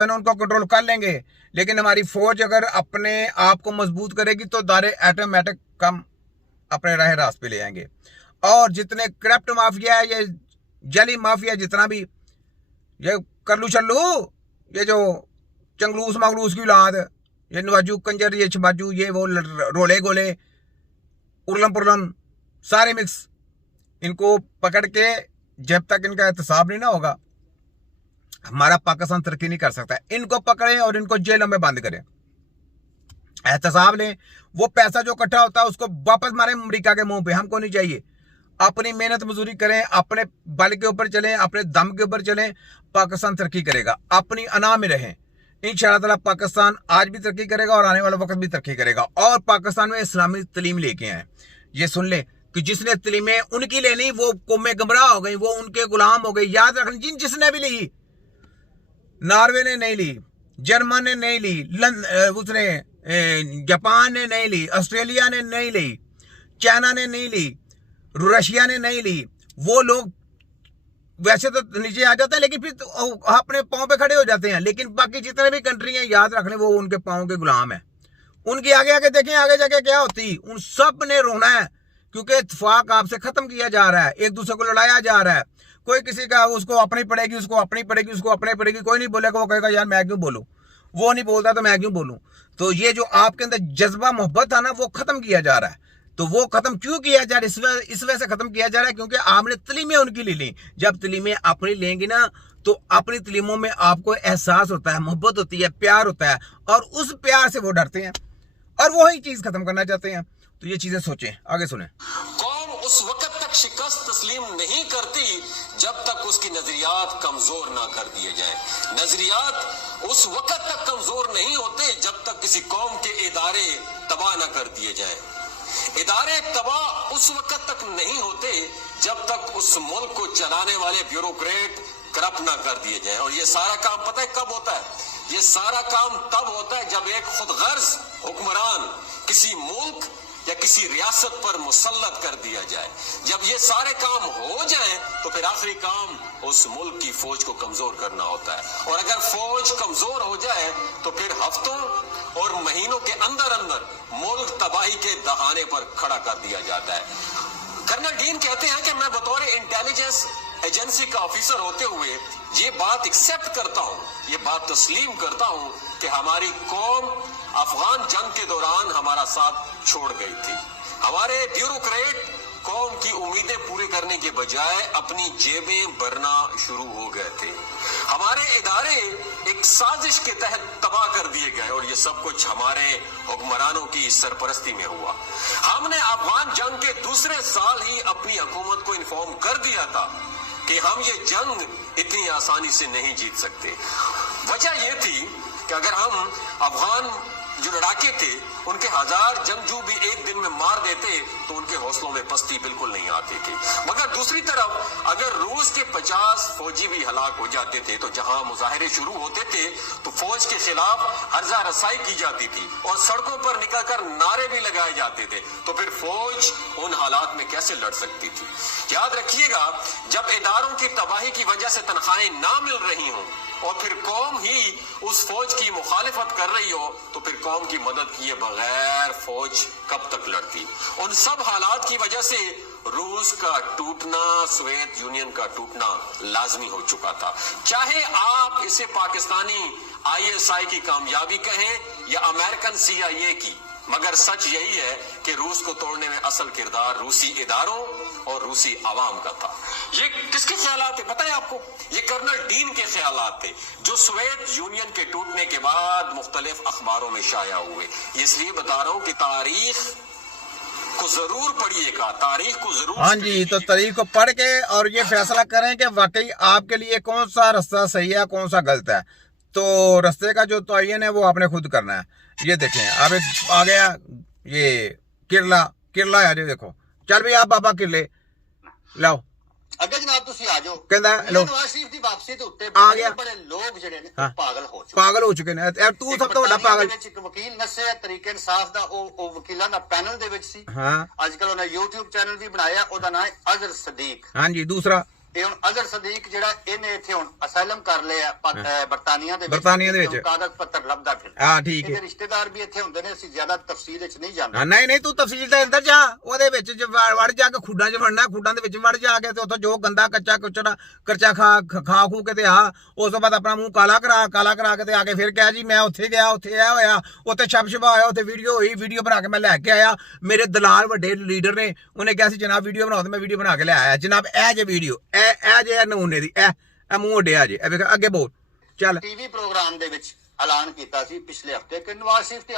उनको कंट्रोल कर लेंगे, लेकिन हमारी फौज अगर अपने आप को मजबूत करेगी तो दायरे ऑटोमेटिक कम अपने राह रास्त पे ले आएंगे। और जितने करप्ट माफिया है, ये जली माफिया, जितना भी ये करलू छल्लू, ये जो चंगलूस मंगलूस की औलाद, ये नवाजू कंजर, ये छबाजू, ये वो रोले गोले उर्लम पुरलम सारे मिक्स, इनको पकड़ के जब तक इनका एहतसाब नहीं ना होगा हमारा पाकिस्तान तरक्की नहीं कर सकता। इनको पकड़ें और इनको जेलों में बंद करें, एहतसाब लें, वो पैसा जो इकट्ठा होता है उसको वापस मारें अमेरिका के मुंह पे, हमको नहीं चाहिए। अपनी मेहनत मजदूरी करें, अपने बल के ऊपर चलें, अपने दम के ऊपर चलें, पाकिस्तान तरक्की करेगा। अपनी अना में रहें, इंशाअल्लाह ताला पाकिस्तान आज भी तरक्की करेगा और आने वाला वक्त भी तरक्की करेगा। और पाकिस्तान में इस्लामी तलीम लेके आए, ये सुन ले कि जिसने तलीमें उनकी लेनी वो कौमें गुमराह हो गई, वो उनके गुलाम हो गए। याद रखना, जिसने भी ली, नॉर्वे ने नहीं ली, जर्मन ने नहीं ली, उसने जापान ने नहीं ली, ऑस्ट्रेलिया ने नहीं ली, चाइना ने नहीं ली, रशिया ने नहीं ली। वो लोग वैसे तो नीचे आ जाते हैं लेकिन फिर तो अपने पांव पे खड़े हो जाते हैं। लेकिन बाकी जितने भी कंट्री हैं, याद रखने, वो उनके पांव के गुलाम है। उनकी आगे आगे देखें, आगे जाके क्या होती, उन सब ने रोना है, क्योंकि इत्तेफाक आपसे खत्म किया जा रहा है, एक दूसरे को लड़ाया जा रहा है। कोई किसी का उसको अपनी पड़ेगी, उसको अपनी पड़ेगी, उसको अपनी पड़ेगी, कोई नहीं बोलेगा, वो कहेगा यार मैं क्यों बोलूं, वो नहीं बोलता तो मैं क्यों बोलूं। तो ये जो आपके अंदर जज्बा मोहब्बत था ना, वो खत्म किया जा रहा है। तो वो खत्म क्यों किया जा रहा है, इस वजह से खत्म किया जा रहा है क्योंकि आपने तलीमें उनकी ले ली। जब तलीमें अपनी लेंगी ना, तो अपनी तलीमों में आपको एहसास होता है, मोहब्बत होती है, प्यार होता है, और उस प्यार से वो डरते हैं और वही चीज खत्म करना चाहते हैं। तो ये चीजें सोचें, आगे सुने। कौम उस वक्त तक शिकस्त तस्लीम नहीं करती जब तक उसकी नजरियात कमजोर ना कर दिए जाए। नजरियात उस वक्त तक कमजोर नहीं होते जब तक किसी कौम के इदारे तबाह ना कर दिए जाए। इदारे तबाह उस वक्त तक नहीं होते जब तक उस मुल्क को चलाने वाले ब्यूरोक्रेट करप्ट ना कर दिए जाए। और ये सारा काम पता है कब होता है? ये सारा काम तब होता है जब एक खुदगर्ज हुक्मरान किसी मुल्क या किसी रियासत पर मुसल्लत कर दिया जाए। जब ये सारे काम हो जाएं तो फिर आखिरी काम उस मुल्क की फौज को कमजोर करना होता है। और अगर फौज कमजोर हो जाए तो फिर हफ्तों और महीनों के अंदर अंदर मुल्क तबाही के दहाने पर खड़ा कर दिया जाता है। कर्नल डीन कहते हैं कि मैं बतौर इंटेलिजेंस एजेंसी का ऑफिसर होते हुए ये बात एक्सेप्ट करता हूँ, ये बात तस्लीम करता हूँ कि हमारी कौम अफगान जंग के दौरान हमारा साथ छोड़ गई थी। हमारे ब्यूरोक्रेट कौम की उम्मीदें पूरी करने के बजाय अपनी जेबें भरना शुरू हो गए थे। हमारे इदारे एक साजिश के तहत तबाह कर दिए गए और ये सब कुछ हमारे हुक्मरानों की सरपरस्ती में हुआ। हमने अफगान जंग के दूसरे साल ही अपनी हुकूमत को इन्फॉर्म कर दिया था कि हम ये जंग इतनी आसानी से नहीं जीत सकते। वजह ये थी कि अगर हम अफगान जो लड़ाके थे उनके 1000 जंगजू भी एक दिन में मार देते तो उनके हौसलों में पस्ती बिल्कुल नहीं आती थी। मगर दूसरी तरफ अगर रूस के 50 फौजी भी हलाक हो जाते थे तो जहां मुजाहिरे शुरू होते थे तो फौज के खिलाफ हर्जा रसाई की जाती थी और सड़कों पर निकलकर नारे भी लगाए जाते थे। तो फिर फौज उन हालात में कैसे लड़ सकती थी? याद रखिएगा, जब इदारों की तबाही की वजह से तनख्वाहें ना मिल रही हों और फिर कौम ही उस फौज की मुखालिफत कर रही हो तो फिर कौम की मदद किए बगैर फौज कब तक लड़ती? उन सब हालात की वजह से रूस का टूटना, सोवियत यूनियन का टूटना लाजमी हो चुका था। चाहे आप इसे पाकिस्तानी ISI की कामयाबी कहें या अमेरिकन CIA की, मगर सच यही है कि रूस को तोड़ने में असल किरदार रूसी इदारों और रूसी आवाम का था। ये किसके ख्यालात थे पता है आपको? ये कर्नल डीन के ख्यालात थे जो सोवियत यूनियन के टूटने के बाद मुख्तलिफ अखबारों में शाया हुए। इसलिए बता रहा हूं कि तारीख को जरूर पढ़िएगा, तारीख को जरूर। हाँ जी, तो तारीख को पढ़ के और ये फैसला करें कि वाकई आपके लिए कौन सा रास्ता सही है, कौन सा गलत है। तो रास्ते का जो तयन है वो आपने खुद करना है। ये देखें, अब आ गया ये किरला है, जो देखो, चल भी आप बाबा किरले लाओ ਅੱਗੇ ਜਨਾਬ ਤੁਸੀਂ ਆ ਜਾਓ। ਕਹਿੰਦਾ ਲੋ ਨਵਾਜ਼ ਸ਼ਰੀਫ ਦੀ ਵਾਪਸੀ ਦੇ ਉੱਤੇ ਆ ਗਿਆ। ਬੜੇ ਲੋਕ ਜਿਹੜੇ ਨੇ ਹਾਂ। ਪਾਗਲ ਹੋ ਚੁੱਕੇ। ਪਾਗਲ ਹੋ ਚੁੱਕੇ ਨੇ। ਤੂੰ ਸਭ ਤੋਂ ਵੱਡਾ ਪਾਗਲ। ਇੱਕ ਵਕੀਲ ਨਸੇ ਤਰੀਕੇ ਇਨਸਾਫ ਦਾ ਉਹ ਵਕੀਲਾਂ ਦਾ ਪੈਨਲ ਦੇ ਵਿੱਚ ਸੀ। ਹਾਂ, ਅੱਜ ਕੱਲ ਉਹਨੇ YouTube ਚੈਨਲ ਵੀ ਬਣਾਇਆ, ਉਹਦਾ ਨਾਮ ਹੈ ਅਜ਼ਰ ਸਦੀਕ। ਹਾਂਜੀ। ਦੂਸਰਾ ਇਹ ਹੁਣ ਅਜ਼ਹਰ ਸਦੀਕ ਜਿਹੜਾ ਇਹਨੇ ਇੱਥੇ ਹੁਣ ਅਸਾਈਲਮ ਕਰ ਲਿਆ ਬਰਤਾਨੀਆ ਦੇ ਬਰਤਾਨੀਆ ਦੇ ਵਿੱਚ। ਕਾਗਜ਼ ਪੱਤਰ ਲੱਭਦਾ ਫਿਰ। ਹਾਂ ਠੀਕ ਇਹਦੇ ਹੈ। ਰਿਸ਼ਤੇਦਾਰ ਵੀ ਇੱਥੇ ਹੁੰਦੇ ਨੇ, ਅਸੀਂ ਜ਼ਿਆਦਾ ਤਫਸੀਲ ਵਿੱਚ ਨਹੀਂ ਜਾਂਦੇ। ਹਾਂ ਨਹੀਂ ਤੂੰ ਤਫਸੀਲ ਦੇ ਅੰਦਰ ਜਾ, ਉਹਦੇ ਵਿੱਚ ਵੜ ਜਾ ਕੇ ਖੁੱਡਾਂ 'ਚ ਵੜਨਾ, ਖੁੱਡਾਂ ਦੇ ਵਿੱਚ ਵੜ ਜਾ ਕੇ ਤੇ ਉੱਥੋਂ ਜੋ ਗੰਦਾ ਕੱਚਾ ਕੁਚੜਾ ਕਰਚਾ ਖਾ ਖੂ ਕੇ ਤੇ ਆ, ਉਸ ਤੋਂ ਬਾਅਦ ਆਪਣਾ ਮੂੰਹ ਕਾਲਾ ਕਰਾ ਕੇ ਤੇ ਆ ਕੇ ਫਿਰ ਕਿਹਾ ਜੀ ਮੈਂ ਉੱਥੇ ਗਿਆ, ਉੱਥੇ ਇਹ ਹੋਇਆ, ਉੱਥੇ ਛਪਛਪਾ ਹੋਇਆ, ਉੱਥੇ ਵੀਡੀਓ ਹੋਈ, ਵੀਡੀਓ ਬਣਾ ਕੇ ਮੈਂ ਲੈ ਕੇ ਆਇਆ। ਮੇਰੇ ਦਲਾਲ ਵੱਡੇ ਲੀਡਰ ਨੇ, ਉਹਨੇ ਕਿਹਾ ਸੀ ਜਨਾਬ ਵੀਡੀਓ ਬਣਾਓ, ਤੇ ਮੈਂ ਵੀਡੀਓ ਬਣਾ ਕੇ ਲੈ ਆਇਆ ਜਨਾਬ। ਇਹ ਜੇ ਵੀਡੀਓ ਇਹ ਜੇ ਨਮੂਨੇ ਦੀ ਇਹ ਮੂੰਹ ਉੱਡਿਆ ਜੇ, ਇਹ ਵੇਖ ਅੱਗੇ ਬੋਲ ਚੱਲ। ਟੀਵੀ ਪ੍ਰੋਗਰਾਮ ਦੇ ਵਿੱਚ ਐਲਾਨ ਕੀਤਾ ਸੀ ਪਿਛਲੇ ਹਫਤੇ ਕਿ ਨਵਾਜ਼ ਸ਼ਰੀਫ ਤੇ